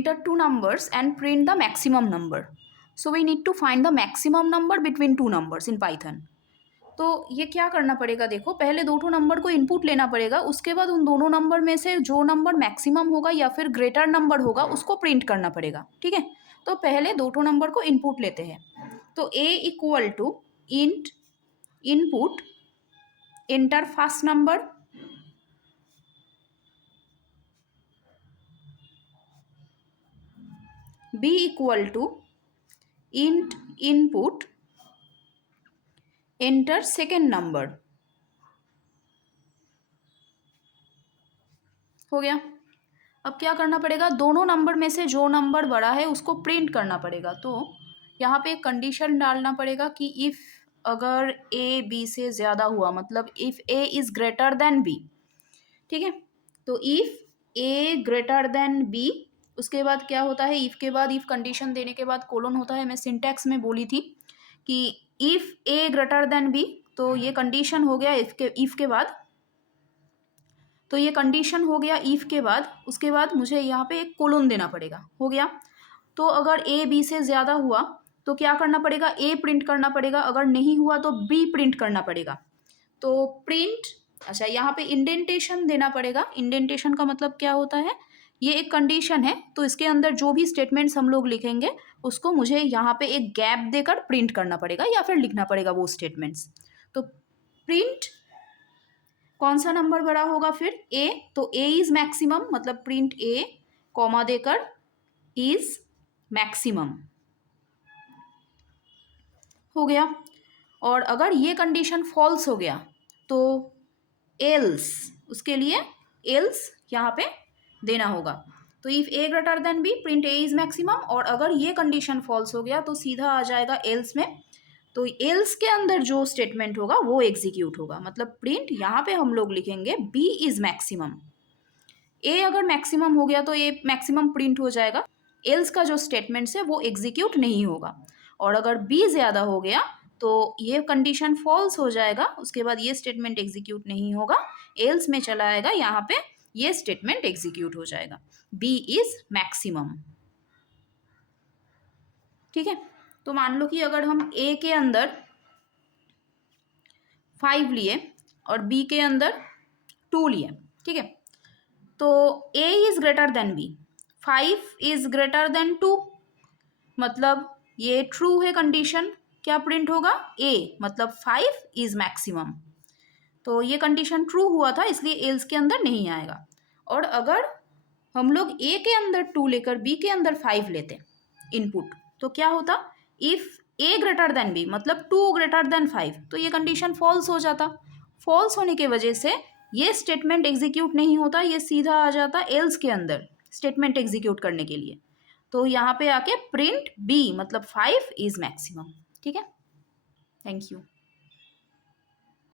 enter two numbers and print the maximum number. So we need to find the maximum number between two numbers in Python. तो ये क्या करना पड़ेगा, देखो पहले दो नंबर को इनपुट लेना पड़ेगा, उसके बाद उन दोनों नंबर में से जो नंबर मैक्सिमम होगा या फिर ग्रेटर नंबर होगा उसको प्रिंट करना पड़ेगा, ठीक है। तो पहले दो नंबर को इनपुट लेते हैं। तो a equal to int input enter first number, b equal to int input enter second number. हो गया। अब क्या करना पड़ेगा, दोनों नंबर में से जो नंबर बड़ा है उसको प्रिंट करना पड़ेगा। तो यहाँ पे एक कंडीशन डालना पड़ेगा कि इफ़ अगर a b से ज़्यादा हुआ, मतलब if a is greater than b, ठीक है। तो if a greater than b, उसके बाद क्या होता है, इफ़ के बाद इफ़ कंडीशन देने के बाद कोलन होता है। मैं सिंटैक्स में बोली थी कि if a greater than b, तो ये कंडीशन हो गया इफ़ के बाद, तो ये कंडीशन हो गया इफ़ के बाद। उसके बाद मुझे यहाँ पे एक कोलन देना पड़ेगा। हो गया। तो अगर a b से ज़्यादा हुआ तो क्या करना पड़ेगा, a प्रिंट करना पड़ेगा, अगर नहीं हुआ तो b प्रिंट करना पड़ेगा। तो प्रिंट, अच्छा यहाँ पे इंडेंटेशन देना पड़ेगा। इंडेंटेशन का मतलब क्या होता है, ये एक कंडीशन है, तो इसके अंदर जो भी स्टेटमेंट्स हम लोग लिखेंगे उसको मुझे यहाँ पे एक गैप देकर प्रिंट करना पड़ेगा या फिर लिखना पड़ेगा वो स्टेटमेंट्स। तो प्रिंट कौन सा नंबर बड़ा होगा फिर, a, तो a इज मैक्सिमम, मतलब प्रिंट a कॉमा देकर इज मैक्सिमम। हो गया। और अगर ये कंडीशन फॉल्स हो गया तो एल्स, उसके लिए एल्स यहाँ पे देना होगा। तो if a greater than b print a is maximum, और अगर ये कंडीशन फॉल्स हो गया तो सीधा आ जाएगा एल्स में। तो एल्स के अंदर जो स्टेटमेंट होगा वो एग्जीक्यूट होगा, मतलब प्रिंट यहाँ पे हम लोग लिखेंगे b इज मैक्सिमम। a अगर मैक्सिमम हो गया तो a मैक्सिमम प्रिंट हो जाएगा, एल्स का जो स्टेटमेंट्स है वो एग्जीक्यूट नहीं होगा। और अगर b ज़्यादा हो गया तो ये कंडीशन फॉल्स हो जाएगा, उसके बाद ये स्टेटमेंट एग्जीक्यूट नहीं होगा, एल्स में चला आएगा, यहाँ पे ये स्टेटमेंट एग्जीक्यूट हो जाएगा, b इज मैक्सिमम। ठीक है। तो मान लो कि अगर हम a के अंदर 5 लिए और b के अंदर 2 लिए, ठीक है। तो a is greater than b, 5 is greater than 2, मतलब ये ट्रू है कंडीशन। क्या प्रिंट होगा, a, मतलब 5 इज मैक्सिमम। तो ये कंडीशन ट्रू हुआ था, इसलिए एल्स के अंदर नहीं आएगा। और अगर हम लोग a के अंदर 2 लेकर b के अंदर 5 लेते इनपुट, तो क्या होता, if a greater than b, मतलब 2 ग्रेटर देन 5, तो ये कंडीशन फॉल्स हो जाता। फॉल्स होने की वजह से ये स्टेटमेंट एग्जीक्यूट नहीं होता, ये सीधा आ जाता एल्स के अंदर स्टेटमेंट एग्जीक्यूट करने के लिए। तो यहाँ पे आके प्रिंट b, मतलब 5 इज मैक्सिमम। ठीक है, थैंक यू।